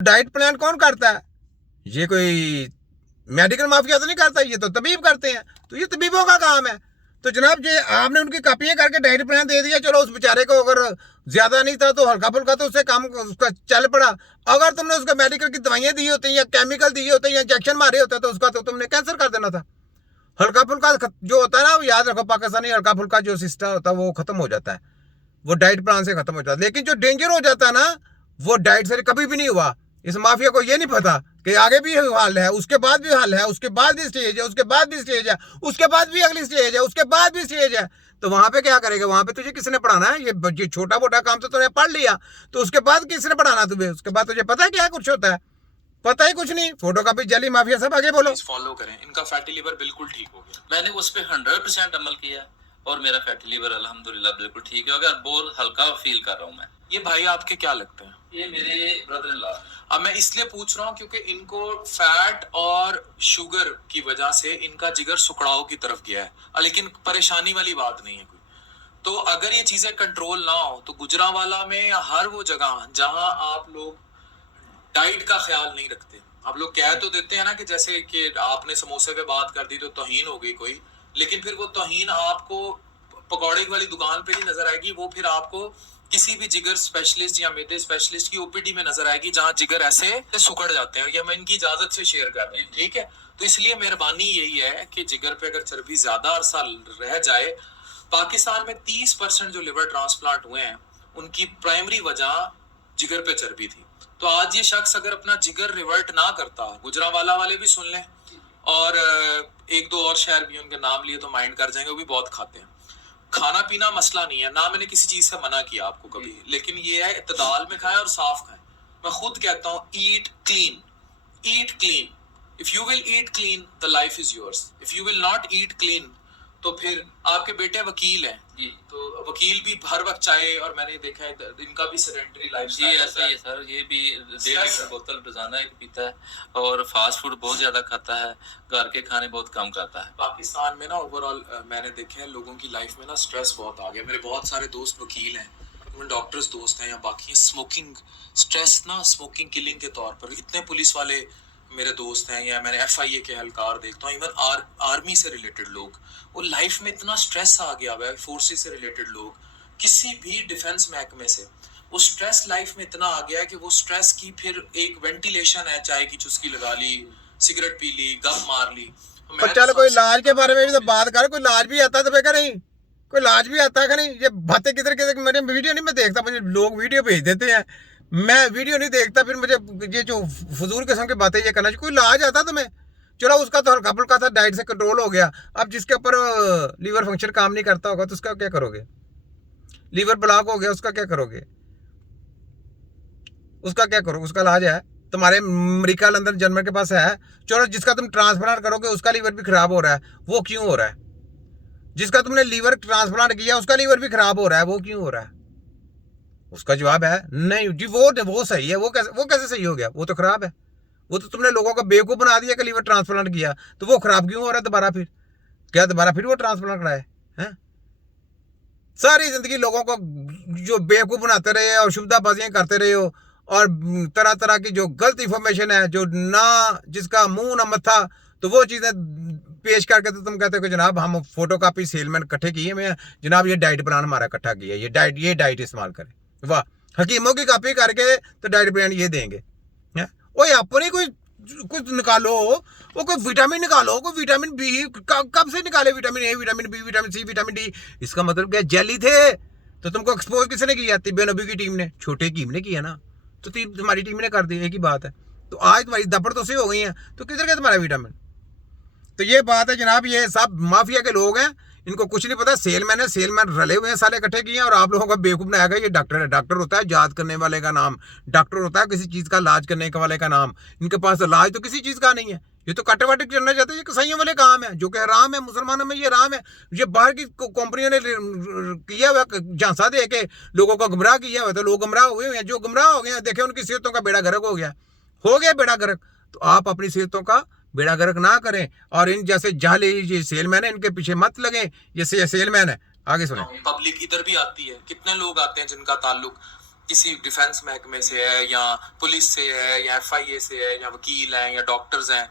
Diet plan कौन करता है? ये कोई मेडिकल माफिया तो नहीं करता, ये तो तबीब करते हैं। तो ये तबीबों का काम है। तो जनाब ये आपने उनकी कॉपियां करके डाइट प्लान दे दिया, चलो उस बेचारे को अगर ज्यादा नहीं था तो हल्का फुल्का तो उससे काम उसका चल पड़ा। अगर तुमने उसको मेडिकल की दवाइयां दी होती या केमिकल दिए होते या इंजेक्शन मारे होते तो उसका तो तुमने कैंसर कर देना था। हल्का फुल्का जो होता है ना, याद रखो, पाकिस्तानी हल्का फुल्का जो सिस्टम होता है वो खत्म हो जाता है, वो डाइट प्लान से खत्म हो जाता है। लेकिन जो डेंजर हो जाता है ना, वो डाइट से कभी भी नहीं हुआ। इस माफिया को ये नहीं पता कि आगे भी हाल है, उसके बाद भी हाल है, उसके बाद भी स्टेज है, उसके बाद भी स्टेज है, उसके बाद भी अगली स्टेज है, उसके बाद भी स्टेज है। तो वहां पे क्या करेगा? वहां पे तुझे किसने पढ़ाना है? ये छोटा मोटा काम तो तूने पढ़ लिया, तो उसके बाद किसने पढ़ाना तुम्हें? उसके बाद तुझे पता है क्या कुछ होता है? पता ही कुछ नहीं। फोटो कॉपी जली माफिया सब आगे बोलो। फॉलो करें, इनका फैटी लिवर बिल्कुल ठीक हो गया। मैंने उस पर 100% अमल किया और मेरा फैटी लिवर अल्हम्दुलिल्लाह बिल्कुल ठीक है। बहुत हल्का फील कर रहा हूँ मैं। ये भाई आपके क्या लगते हैं? ये मेरे ब्रदर इन लॉ। अब मैं इसलिए पूछ रहा हूँ क्योंकि इनको फैट और शुगर की वजह से इनका जिगर सुकड़ाव की तरफ गया है, लेकिन परेशानी वाली बात नहीं है कोई। तो अगर ये चीजें कंट्रोल ना हो तो गुजरांवाला में या हर वो जगह जहां आप लोग डाइट का ख्याल नहीं रखते, आप लोग कह तो देते हैं ना कि जैसे कि आपने समोसे पे बात कर दी तो तौहीन हो गई कोई, लेकिन फिर वो तौहीन आपको पकौड़े वाली दुकान पे नहीं नजर आएगी, वो फिर आपको किसी भी जिगर स्पेशलिस्ट या मेदे स्पेशलिस्ट की ओपीडी में नजर आएगी जहां जिगर ऐसे सुकड़ जाते हैं। या मैं इनकी इजाजत से शेयर कर रही हूँ, ठीक है? तो इसलिए मेहरबानी यही है कि जिगर पे अगर चर्बी ज्यादा अरसा रह जाए, पाकिस्तान में 30% जो लिवर ट्रांसप्लांट हुए हैं उनकी प्राइमरी वजह जिगर पे चर्बी थी। तो आज ये शख्स अगर अपना जिगर रिवर्ट ना करता, गुजरांवाला वाले भी सुन लें और एक दो और शहर भी उनके नाम लिए तो माइंड कर जाएंगे, वो भी बहुत खाते हैं। खाना पीना मसला नहीं है, ना मैंने किसी चीज से मना किया आपको कभी, लेकिन ये है इत्तेदाल में खाएं और साफ खाएं। मैं खुद कहता हूँ eat clean, eat clean. If you will eat clean the life is yours, if you will not eat clean तो फिर आपके बेटे वकील हैं जी, तो वकील भी हर वक्त चाहे, और मैंने देखा है इनका भी सेडेंटरी लाइफ जी ऐसा ही है सर। ये भी 1.5 लीटर बोतल रोजाना पीता है और फास्ट फूड बहुत ज्यादा खाता है, घर के खाने बहुत कम खाता है। पाकिस्तान में ना ओवरऑल मैंने देखे हैं लोगों की लाइफ में ना स्ट्रेस बहुत आ गया। मेरे बहुत सारे दोस्त वकील हैं, डॉक्टर्स दोस्त हैं या बाकी स्मोकिंग स्ट्रेस ना, स्मोकिंग किलिंग के तौर पर इतने पुलिस वाले मेरे दोस्त हैं, या मैंने FIA के एहलकार देखता हूँ, इवन आर्मी से रिलेटेड लोग, वो लाइफ में इतना स्ट्रेस आ गया हुआ है, फोर्सेस से रिलेटेड लोग, किसी भी डिफेंस महकमे से, वो स्ट्रेस लाइफ में इतना आ गया है कि वो स्ट्रेस की फिर एक वेंटिलेशन है, चाय की चुस्की लगा ली, सिगरेट पी ली, गम मार ली। तो चल कोई इलाज के बारे में भी तो बात कर, कोई इलाज भी आता है तो नहीं, कोई इलाज भी आता है नहीं? ये बातें किधर किधर, मेरे वीडियो नहीं मैं देखता, मुझे लोग वीडियो भेज देते हैं, मैं वीडियो नहीं देखता, फिर मुझे ये जो फजूल किस्म की बातें ये करना चाहिए। कोई इलाज आता तुम्हें? चलो उसका तो हल्का फुल्का था, डाइट से कंट्रोल हो गया। अब जिसके ऊपर लीवर फंक्शन काम नहीं करता होगा तो उसका क्या करोगे? लीवर ब्लॉक हो गया, उसका क्या करोगे? उसका क्या करोगे? उसका इलाज है तुम्हारे अमेरिका, लंदन, जर्मन के पास है। चलो जिसका तुम ट्रांसप्लांट करोगे उसका लीवर भी खराब हो रहा है, वो क्यों हो रहा है? जिसका तुमने लीवर ट्रांसप्लांट किया उसका लीवर भी खराब हो रहा है, वो क्यों हो रहा है? उसका जवाब है नहीं जी, वो सही है। वो कैसे सही हो गया? वो तो खराब है। वो तो तुमने लोगों को बेवकूफ बना दिया कि लीवर ट्रांसप्लांट किया, तो वो खराब क्यों हो रहा है दोबारा? फिर क्या दोबारा फिर वो ट्रांसप्लांट कराए हैं? सारी जिंदगी लोगों को जो बेवकूफ बनाते रहे और शुभदाबाजियां करते रहे हो, और तरह तरह की जो गलत इंफॉर्मेशन है, जो ना जिसका मुंह ना मत्था, तो वो चीजें पेश करके तो तुम कहते हो कि जनाब हम फोटो कापी सेलमैन इकट्ठे किए मैं, जनाब ये डाइट प्लान हमारा इकट्ठा किया, ये डाइट इस्तेमाल करें। वाह, हकीमों की कॉपी करके तो डाइट प्लान ये देंगे। ओए अपनी कोई कुछ निकालो, वो कोई विटामिन निकालो, कोई विटामिन बी कब से निकाले? Vitamin A, vitamin B, vitamin C, vitamin D. इसका मतलब क्या? जेली थे तो तुमको एक्सपोज किसने किया? तिब्बे नबी की टीम ने, छोटे टीम ने किया ना, तो तुम्हारी टीम ने कर दी, एक ही बात है। तो आज तुम्हारी दपड़ तो से हो गई है, तो किधर गया तुम्हारा विटामिन? तो ये बात है जनाब, ये सब माफिया के लोग हैं, इनको कुछ नहीं पता। सेलमैन है, सेलमैन रले हुए हैं, साले इकट्ठे किए हैं, और आप लोगों का बेवकूफ बनाया गया। ये डॉक्टर है, डॉक्टर होता है याद करने वाले का नाम, डॉक्टर होता है किसी चीज का इलाज करने वाले का नाम। इनके पास इलाज तो किसी चीज का नहीं है, ये तो कटे वाटे करना चाहते हैं। ये कसाइयों वाले काम है, जो कि हराम है, मुसलमानों में ये हराम है। ये बाहर की कंपनियों ने किया हुआ झांसा दे के लोगों को गुमराह किया हुआ, तो लोग गुमराह हुए हैं। जो गुमराह हो गए, देखे उनकी सेहतों का बेड़ा गर्क हो गया बेड़ा गर्क। तो आप अपनी सेहतों का बेड़ा गर्क ना करें, और इन जैसे जाली ये सेलमैन है, इनके पीछे मत लगे। ये सेलमैन है। आगे सुने। पब्लिक इधर भी आती है, कितने लोग आते हैं जिनका ताल्लुक किसी डिफेंस महकमे से है या पुलिस से है या FIA से है या वकील हैं या डॉक्टर्स हैं,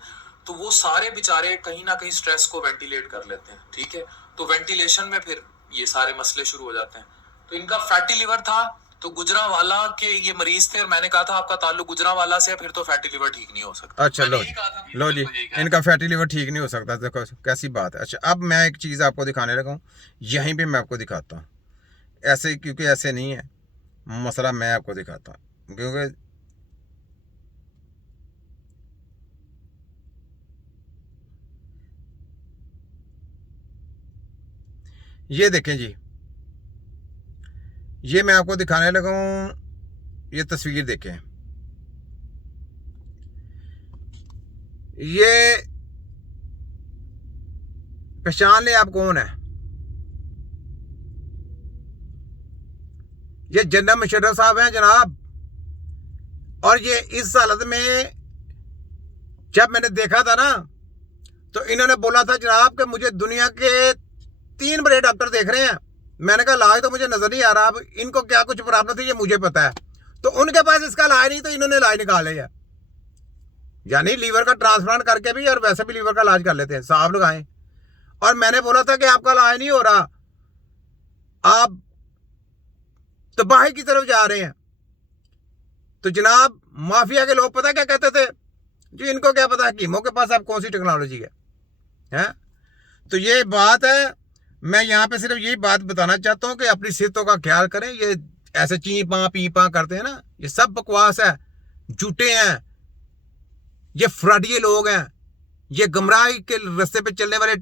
तो वो सारे बेचारे कहीं ना कहीं स्ट्रेस को वेंटिलेट कर लेते हैं, ठीक है। तो वेंटिलेशन में फिर ये सारे मसले शुरू हो जाते हैं। तो इनका फैटी लिवर था, तो गुजरांवाला के ये मरीज थे और मैंने कहा था आपका ताल्लुक गुजरांवाला से है, फिर तो फैटी लिवर ठीक नहीं हो सकता। अच्छा लो लो जी, इनका फैटी लिवर ठीक नहीं हो सकता। देखो कैसी बात है। अच्छा अब मैं एक चीज़ आपको दिखाने लगा हूँ, यहीं पे मैं आपको दिखाता हूँ। ऐसे क्योंकि ऐसे नहीं है मसला, मैं आपको दिखाता हूँ क्योंकि ये देखें जी, ये मैं आपको दिखाने लगा हूँ, ये तस्वीर देखें। ये पहचान ले आप कौन है? ये जनरल मुशर्रफ साहब हैं जनाब। और ये इस हालत में जब मैंने देखा था ना, तो इन्होंने बोला था जनाब कि मुझे दुनिया के 3 बड़े डॉक्टर देख रहे हैं। मैंने कहा इलाज तो मुझे नजर नहीं आ रहा, अब इनको क्या कुछ प्रॉब्लम थी ये मुझे पता है। तो उनके पास इसका इलाज नहीं, तो इन्होंने इलाज निकाल लिया। यानी लीवर का ट्रांसप्लांट करके भी और वैसे भी लीवर का इलाज कर लेते हैं, साहब लगाएं। और मैंने बोला था कि आपका इलाज नहीं हो रहा, आप तबाही की तरफ जा रहे हैं। तो जनाब माफिया के लोग पता क्या कहते थे जी, इनको क्या पता हकीमों के पास अब कौन सी टेक्नोलॉजी है। तो ये बात है, मैं यहाँ पे सिर्फ यही बात बताना चाहता हूँ कि अपनी सेहतों का ख्याल करें। ये ऐसे ची पाँ पी पाँ करते हैं ना, ये सब बकवास है, झूठे हैं, ये फ्रॉडिये लोग हैं, ये गुमराही के रास्ते पे चलने वाले